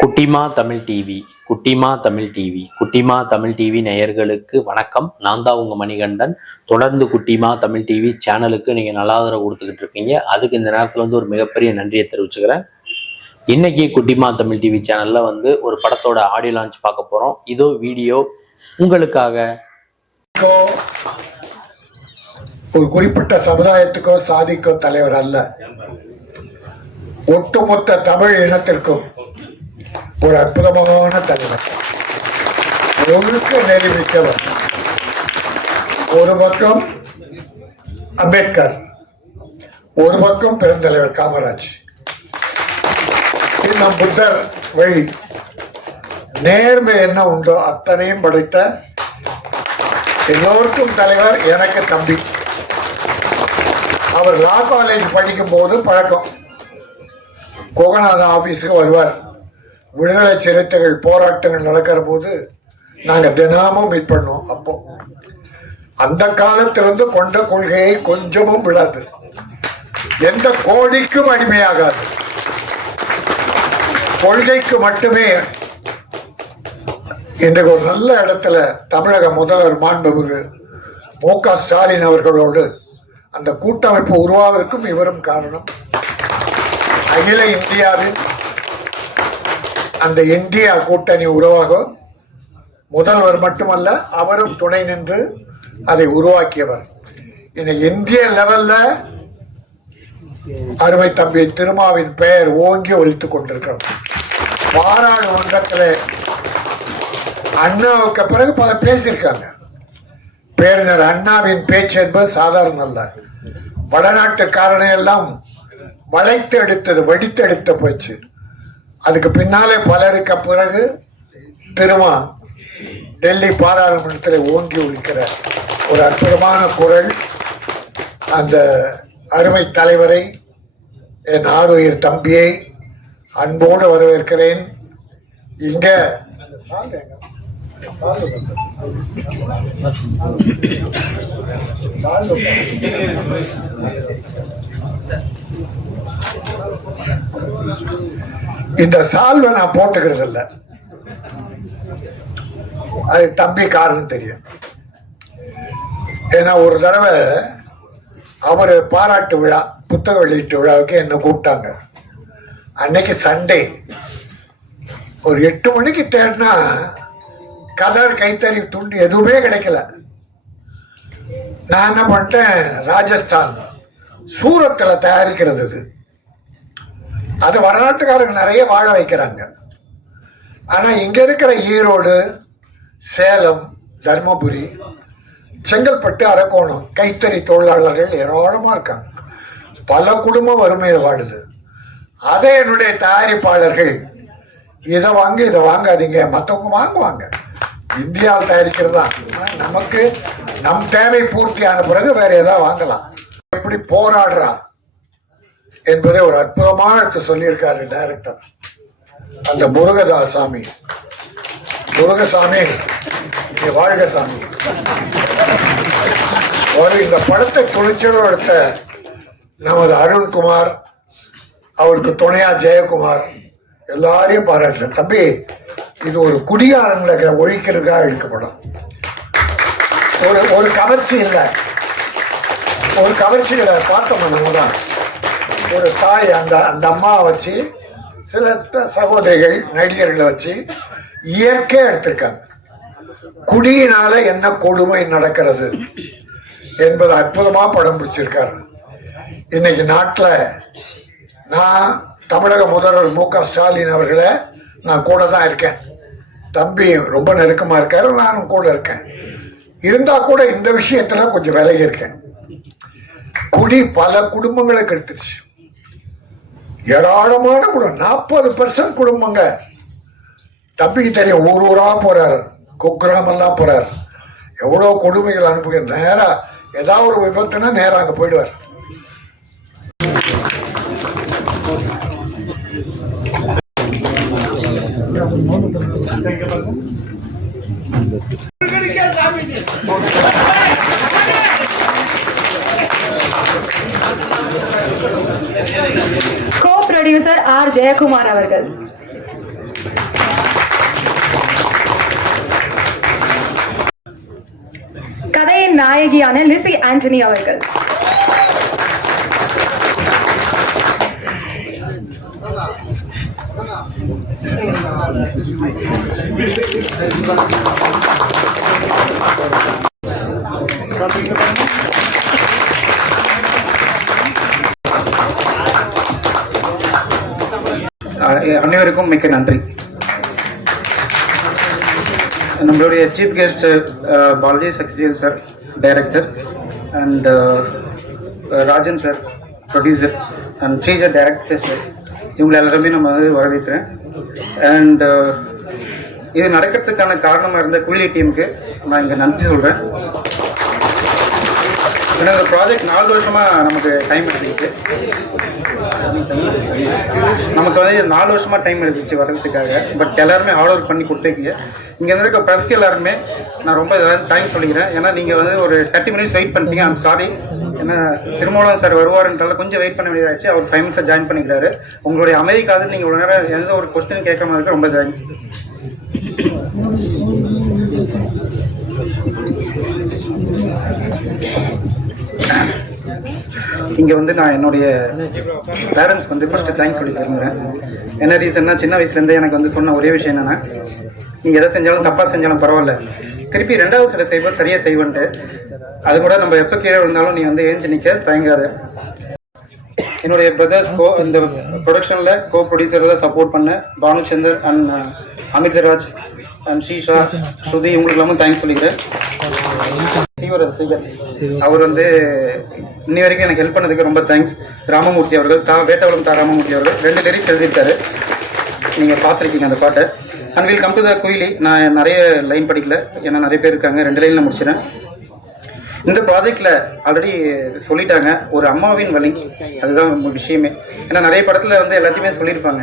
குட்டிமா தமிழ் டிவி குட்டிமா தமிழ் டிவி நேயர்களுக்கு வணக்கம். நான் தான் உங்க மணிகண்டன். தொடர்ந்து குட்டிமா தமிழ் டிவி சேனலுக்கு நீங்க நல்ல ஆதரவு கொடுத்துக்கிட்டு இருக்கீங்க. அதுக்கு இந்த நேரத்துல ஒரு மிகப்பெரிய நன்றியை தெரிவிச்சுக்கிறேன். இன்னைக்கு குட்டிமா தமிழ் டிவி சேனல்ல ஒரு படத்தோட ஆடியோ லான்ச் பார்க்க போறோம். இதோ வீடியோ உங்களுக்காக. ஒரு குறிப்பிட்ட சமுதாயத்துக்கோ சாதிக்கோ தலைவர் அல்ல, ஒட்டுமொத்த தமிழ் இனத்திற்கும் ஒரு அற்புதமான தலைவர், ஒழுக்க நெறிமிக்கவர். ஒரு பக்கம் அம்பேத்கர், ஒரு பக்கம் பெருந்தலைவர் காமராஜ், நம் புத்தர் வழி நேர்மை என்ன உண்டோ அத்தனையும் படைத்த எல்லோருக்கும் தலைவர். எனக்கு தம்பி. அவர் லா காலேஜ் படிக்கும் போது பழக்கம். கோகநாதன் ஆபீஸுக்கு வருவார். விடுதலை சிறுத்தைகள் போராட்டங்கள் நடக்கிற போது நாங்க தினமும் மீட் பண்ணோம். அப்போ அந்த காலத்திலிருந்து கொண்ட கொள்கையை கொஞ்சமும் விடாது, எந்த கோடிக்கும் அடிமையாகாது, கொள்கைக்கு மட்டுமே. இன்றைக்கு ஒரு நல்ல இடத்துல தமிழக முதல்வர் மாண்புமிகு மு.க. ஸ்டாலின் அவர்களோடு அந்த கூட்டமைப்பு உருவாவதற்கும் இவரும் காரணம். அகில இந்தியாவில் அந்த இந்தியா கூட்டணி உருவாக முதல்வர் மட்டுமல்ல, அவரும் துணை நின்று அதை உருவாக்கியவர். இன்னைக்கு இந்திய லெவல்ல அருமை தம்பி திருமாவின் பெயர் ஓங்கி ஒலித்துக் கொண்டிருக்கிறோம். பாராளுமன்றத்தில் அண்ணாவுக்கு பிறகு பல பேசியிருக்காங்க. பேரினர் அண்ணாவின் பேச்சு என்பது சாதாரண அல்ல. வடநாட்டுக்காரனை எல்லாம் வளைத்து எடுத்தது, வடித்து எடுத்த போச்சு. அதுக்கு பின்னாலே பலருக்கு பிறகு திருமா டெல்லி பாராளுமன்றத்தில் ஓங்கி ஒலிக்கிற ஒரு அற்புதமான குரல். அந்த அருமை தலைவரை, என் ஆறுயிர் தம்பியை அன்போடு வரவேற்கிறேன். இங்க இந்த சால்வை நான் போட்டுக்கிறது இல்ல, அது தம்பி காரணம் தெரியும். ஏன்னா ஒரு தடவை அவரு பாராட்டு விழா, புத்தக வெளியீட்டு விழாவுக்கு என்ன கூப்பிட்டாங்க. அன்னைக்கு சண்டே ஒரு 8 மணிக்கு தேடினா கலர் கைத்தறி துண்டு எதுவுமே கிடைக்கல. நான் என்ன பண்ணிட்டேன், ராஜஸ்தான் சூரத்துல தயாரிக்கிறது அது வடநாட்டுக்காரங்க நிறைய வாழ வைக்கிறாங்க. ஆனா இங்க இருக்கிற ஈரோடு, சேலம், தர்மபுரி, செங்கல்பட்டு, அரக்கோணம் கைத்தறி தொழிலாளர்கள் ஏராளமா இருக்காங்க. பல குடும்பம் வறுமையில் வாடுது. அதே என்னுடைய தயாரிப்பாளர்கள் இதை வாங்க இதை வாங்காதீங்க, மற்றவங்க வாங்குவாங்க, இந்தியாவில் தயாரிக்கிறது தான், நமக்கு நம் தேவை பூர்த்தியான பிறகு வேற ஏதாவது வாங்கலாம். எப்படி போராடுறா என்பதை ஒரு அற்புதமான எடுத்து சொல்லியிருக்காரு டைரக்டர். அந்த முருகசாமி, வாழ்க சாமி. ஒரு இந்த படத்தை துணிச்சலும் எடுத்த நமது அருண்குமார், அவருக்கு துணையா ஜெயக்குமார், எல்லாரையும் பாராட்டுறேன். தம்பி, இது ஒரு குடியாரங்களை ஒழிக்கிறதுக்காக எடுக்கப்படும். ஒரு கவர்ச்சி இல்லை, ஒரு கவர்ச்சிகளை பார்த்தோம். நம்ம தான் ஒரு தாய், அந்த அம்மாவை வச்சு சில சகோதரிகள் நடிகர்களை வச்சு இயற்கையா எடுத்திருக்காங்க. குடியினால என்ன கொடுமை நடக்கிறது என்பது அற்புதமா படம் பிடிச்சிருக்காரு. இன்னைக்கு நாட்டில் நான் தமிழக முதல்வர் மு.க. ஸ்டாலின் அவர்களை நான் கூட தான் இருக்கேன். தம்பி ரொம்ப நெருக்கமா இருக்காரு, நானும் கூட இருக்கேன். இருந்தா கூட இந்த விஷயத்துல கொஞ்சம் விலகி இருக்கேன். குடி பல குடும்பங்களை கெடுத்துருச்சு. ஏராளமான குடும்பம், 40% குடும்பங்க. தம்பிக்கு தெரியும், ஊர் ஊரா போறாரு, குக்கிராமம் எல்லாம் போறாரு, எவ்வளவு கொடுமைகள் அனுப்புகிற. நேரா ஏதாவது ஒரு விபத்துனா நேரம் அங்க போயிடுவார். Co-producer R. Jayakumar அவர்கள். நாயகியான லிசி ஆண்டனி அவர்கள். அனைவருக்கும் மிக்க நன்றி. நம்மளுடைய chief guest Balaji Sakthivel sir director, and Rajan sir producer, and ஸ்ரீஜர் டைரக்டர் சார், இவங்களை எல்லாருமே நம்ம வந்து வரவேற்கிறேன். அண்ட் இது நடக்கிறதுக்கான காரணமாக இருந்த குயிலி டீமுக்கு நான் இங்கே நன்றி சொல்கிறேன். ஏன்னா இந்த ப்ராஜெக்ட் 4 வருஷமாக நமக்கு டைம் எடுத்துக்கிச்சு. நமக்கு வந்து 4 வருஷமாக டைம் எடுத்துச்சு வர்றதுக்காக. பட் எல்லாருமே ஹார்ட் ஒர்க் பண்ணி கொடுத்துருக்கீங்க. இங்கே இருக்க ப்ரெஸ்க்கு எல்லாருமே நான் ரொம்ப டைம் சொல்லிக்கிறேன். ஏன்னா நீங்கள் வந்து ஒரு 30 மினிட்ஸ் வெயிட் பண்ணிட்டீங்க. I'm sorry. ஏன்னா திருமூலம் சார் வருவாருன்றால கொஞ்சம் வெயிட் பண்ண வேண்டியதாச்சு. அவர் 5 மினிட்ஸாக ஜாயின் பண்ணிக்கிறாரு. உங்களுடைய அமைதிக்காக நீங்கள் ஒரு நேரம் எந்த ஒரு கொஸ்டின் கேட்காம இருக்க ரொம்ப தேங்க்ஸ். இங்கே வந்து நான் என்னுடைய பேரண்ட்ஸ் வந்து ஃபஸ்ட்டு தேங்க்ஸ் சொல்லி விரும்புகிறேன். என்ன ரீசன்னா, சின்ன வயசுலேருந்தே எனக்கு வந்து சொன்ன ஒரே விஷயம் என்னென்னா, நீ எதை செஞ்சாலும் தப்பாக செஞ்சாலும் பரவாயில்ல, திருப்பி 2வது சில செய்வோம் சரியாக செய்வேன்ட்டு. அது கூட நம்ம எப்போ கீழே விழுந்தாலும் நீ வந்து எழுந்து நிற்க தயங்காத. என்னுடைய பிரதர்ஸ் இந்த ப்ரொடக்ஷனில் ப்ரொடியூசரை சப்போர்ட் பண்ண பானுச்சந்தர் அண்ட் அமிர்தராஜ் அண்ட் ஸ்ரீஷா, ஸ்ருதி, இவங்களுக்கெல்லாமும் தேங்க்ஸ் சொல்லிக்கிறேன். அவர் வந்து இன்னி வரைக்கும் எனக்கு ஹெல்ப் பண்ணதுக்கு ரொம்ப தேங்க்ஸ். ராமமூர்த்தி அவர்கள், வேட்டவளம் ராமமூர்த்தி அவர்கள் 2 லிரிக்ஸ் எழுதியிருக்காரு. நீங்கள் பார்த்துருக்கீங்க அந்த பாட்டை. And will come to the Kuyili. நான் நிறைய லைன் படிக்கல, ஏன்னா நிறைய பேர் இருக்காங்க. 2 லைனில் முடிச்சிடறேன். இந்த ப்ராஜெக்டில் ஆல்ரெடி சொல்லிட்டாங்க, ஒரு அம்மாவின் வலி, அதுதான் விஷயமே. ஏன்னா நிறைய படத்தில் வந்து எல்லாத்தையுமே சொல்லியிருப்பாங்க.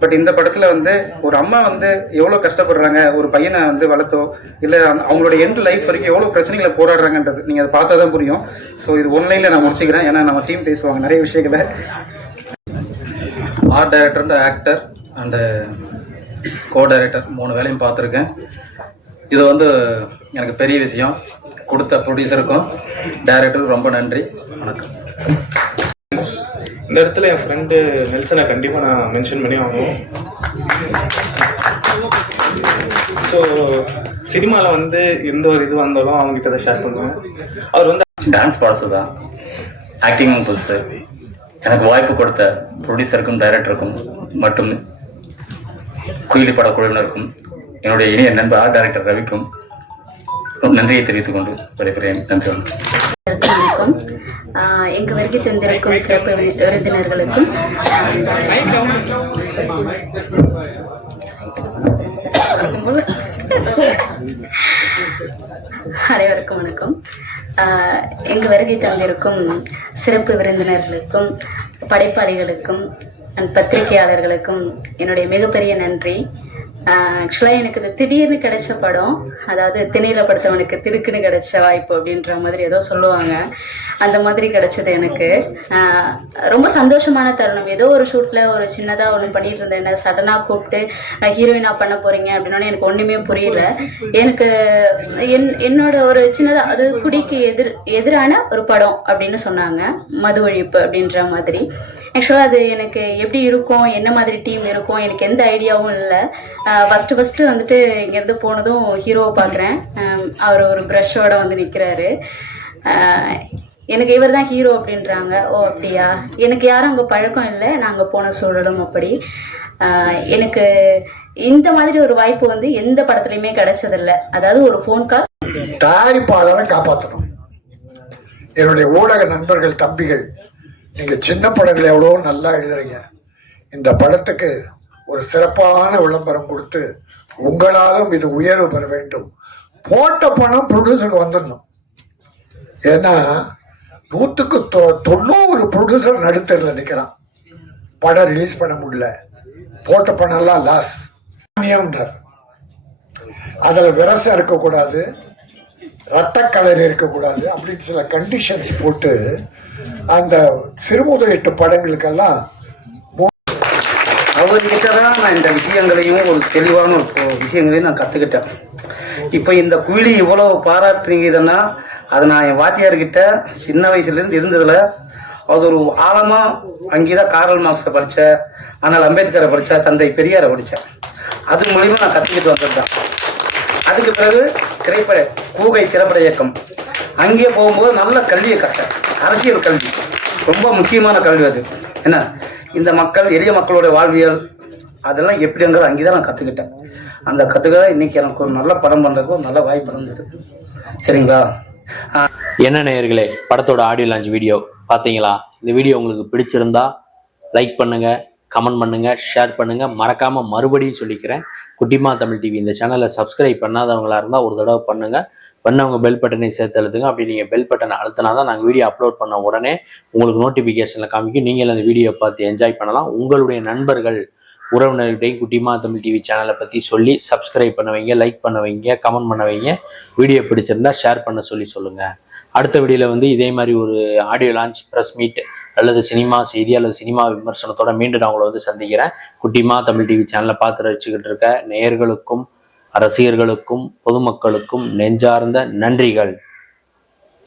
பட் இந்த படத்தில் வந்து ஒரு அம்மா வந்து எவ்வளோ கஷ்டப்படுறாங்க, ஒரு பையனை வந்து வளர்த்தோ இல்லை அவங்களோட எண்ட் லைஃப் வரைக்கும் எவ்வளோ பிரச்சனைகளை போராடுறாங்கன்றது நீங்கள் அதை பார்த்தா தான் புரியும். ஸோ இது ஒன்லைனில் நான் முடிச்சுக்கிறேன், ஏன்னா நம்ம டீம் பேசுவாங்க நிறைய விஷயங்களை. Art director and actor and co director 3 வேலையும் பார்த்துருக்கேன். இது வந்து எனக்கு பெரிய விஷயம். கொடுத்த ப்ரொடியூசருக்கும் டைரக்டருக்கும் ரொம்ப நன்றி. வணக்கம். இந்த இடத்துல என் ஃப்ரெண்டு நெல்சனை கண்டிப்பாக நான் மென்ஷன் பண்ணி ஆகணும். ஸோ சினிமாவில் வந்து எந்த ஒரு இது வந்தாலும் அவங்ககிட்ட தான் ஷேர் பண்ணுவேன். அவர் வந்து டான்ஸ் பாடுறது தான், ஆக்டிங்கும் புதுசு. எனக்கு வாய்ப்பு கொடுத்த ப்ரொடியூசருக்கும் டைரக்டருக்கும் மற்றும் குயிலி பட குழுவினருக்கும் என்னுடைய இனிய நண்பர் ஆர்ட் டைரக்டர் ரவிக்கும் நன்றியை தெரிவித்துக் கொண்டு விடைபெறுகிறேன். நன்றி. வணக்கம். எங்க வருகை தந்திருக்கும் சிறப்பு விருந்தினர்களுக்கும் அனைவருக்கும் வணக்கம். எங்க வருகை தந்திருக்கும் சிறப்பு விருந்தினர்களுக்கும் படைப்பாளிகளுக்கும் பத்திரிகையாளர்களுக்கும் என்னுடைய மிகப்பெரிய நன்றி. ஆக்சுவலாக எனக்கு இது திடீர்னு கிடைச்ச படம், அதாவது திணையில படுத்தவனுக்கு திடுக்குன்னு கிடைச்ச வாய்ப்பு அப்படின்ற மாதிரி ஏதோ சொல்லுவாங்க. அந்த மாதிரி கிடைச்சது எனக்கு ரொம்ப சந்தோஷமான தருணம். ஏதோ ஒரு ஷூட்டில் ஒரு சின்னதாக ஒன்று பண்ணிட்டு இருந்தேன். என்ன சடனாக கூப்பிட்டு ஹீரோயினாக பண்ண போகிறீங்க அப்படின்னோடனே எனக்கு ஒன்றுமே புரியல. எனக்கு என்னோட ஒரு சின்னதாக அது குடிக்கு எதிரான ஒரு படம் அப்படின்னு சொன்னாங்க, மது ஒழிப்பு அப்படின்ற மாதிரி. ஆக்சுவலாக அது எனக்கு எப்படி இருக்கும், என்ன மாதிரி டீம் இருக்கும், எனக்கு எந்த ஐடியாவும் இல்லை. ஃபஸ்ட்டு வந்துட்டு இங்கேருந்து போனதும் ஹீரோவை பார்க்குறேன். அவர் ஒரு ப்ரஷ்ஷோட வந்து நிற்கிறாரு. எனக்கு இவர் தான் ஹீரோ அப்படின்றாங்க. ஓ அப்படியா, எனக்கு யாரும் அங்கே பழக்கம் இல்லை, நாங்கள் போன சூழலும் அப்படி. எனக்கு இந்த மாதிரி ஒரு வாய்ப்பு வந்து எந்த படத்துலையுமே கிடைச்சதில்லை. அதாவது ஒரு ஃபோன் கால். தயாரிப்பாளரை காப்பாற்றணும். என்னுடைய ஊடக நண்பர்கள், தம்பிகள், நீங்க சின்ன படங்களை எவ்வளோ நல்லா எழுதுறீங்க. இந்த படத்துக்கு ஒரு சிறப்பான விளம்பரம் கொடுத்து உங்களாலும் இது உயர்வு பெற வேண்டும். போட்ட பணம் ப்ரொடியூசருக்கு வந்துடணும். ஏன்னா 100க்கு 90 ப்ரொடியூசர் நடுத்தரில் நிற்கிறான். படம் ரிலீஸ் பண்ண முடியல, போட்ட பணம் எல்லாம் லாஸ். அதில் விரசம் இருக்கக்கூடாது, ரத்த கலர் இருக்கக்கூடாது அப்படின்னு சில கண்டிஷன்ஸ் போட்டு அந்த சிறுமுதலீட்டு படங்களுக்கெல்லாம் அவர்கிட்ட தான் நான் இந்த விஷயங்களையும் ஒரு தெளிவான ஒரு விஷயங்களையும் நான் கற்றுக்கிட்டேன். இப்போ இந்த குயிலி இவ்வளோ பாராட்டுறீங்கன்னா அதை நான் என் வாத்தியார்கிட்ட சின்ன வயசுலேருந்து இருந்ததில் அது ஒரு ஆழமாக அங்கே தான் காரல் மார்க்ஸை படித்தேன், ஆனால் அம்பேத்கரை படித்தேன், தந்தை பெரியாரை படித்தேன். அது மூலிமா நான் கற்றுக்கிட்டு வந்தது தான். அதுக்கு பிறகு கூகை திரைப்பட இயக்கம் அங்கேயே போகும்போது நல்ல கல்வியை கற்றேன். அரசியல் கல்வி ரொம்ப முக்கியமான கல்வி. அது என்ன, இந்த மக்கள் எளிய மக்களோட வாழ்வியல் அதெல்லாம் எப்படிங்கிறது அங்கே தான் நான் கற்றுக்கிட்டேன். அந்த கற்றுக்க இன்னைக்கு எனக்கு ஒரு நல்ல படம் பண்ணுறதுக்கு ஒரு நல்ல வாய்ப்பு இருந்தது. சரிங்களா? என்ன நேயர்களே, படத்தோட ஆடியோ லான்ச் வீடியோ பார்த்தீங்களா? இந்த வீடியோ உங்களுக்கு பிடிச்சிருந்தா லைக் பண்ணுங்க, கமெண்ட் பண்ணுங்க, ஷேர் பண்ணுங்க. மறக்காம மறுபடியும் சொல்லிக்கிறேன், குட்டிமா தமிழ் டிவி இந்த சேனலை சப்ஸ்கிரைப் பண்ணாதவங்களா இருந்தால் ஒரு தடவை பண்ணுங்க. பண்ணவங்க பெல் பட்டனை சேர்த்து அழுத்துங்க. அப்படி நீங்கள் பெல் பட்டனை அழுத்தினா தான் நாங்கள் வீடியோ அப்லோட் பண்ண உடனே உங்களுக்கு நோட்டிஃபிகேஷனில் காமிக்கும். நீங்கள் அந்த வீடியோ பார்த்து என்ஜாய் பண்ணலாம். உங்களுடைய நண்பர்கள் உறவினர்கிட்டையும் குட்டிமா தமிழ் டிவி சேனலை பற்றி சொல்லி சப்ஸ்கிரைப் பண்ண வைங்க, லைக் பண்ண வைங்க, கமெண்ட் பண்ண வைங்க. வீடியோ பிடிச்சிருந்தா ஷேர் பண்ண சொல்லுங்கள். அடுத்த வீடியோவில் இதே மாதிரி ஒரு ஆடியோ லான்ச், ப்ரெஸ் மீட் அல்லது சினிமா செய்தி அல்லது சினிமா விமர்சனத்தோட மீண்டும் நான் உங்களை சந்திக்கிறேன். குட்டிமா தமிழ் டிவி சேனலை பார்த்து ரசிச்சுக்கிட்டு இருக்க நேயர்களுக்கும் ரசிகர்களுக்கும் பொதுமக்களுக்கும் நெஞ்சார்ந்த நன்றிகள்.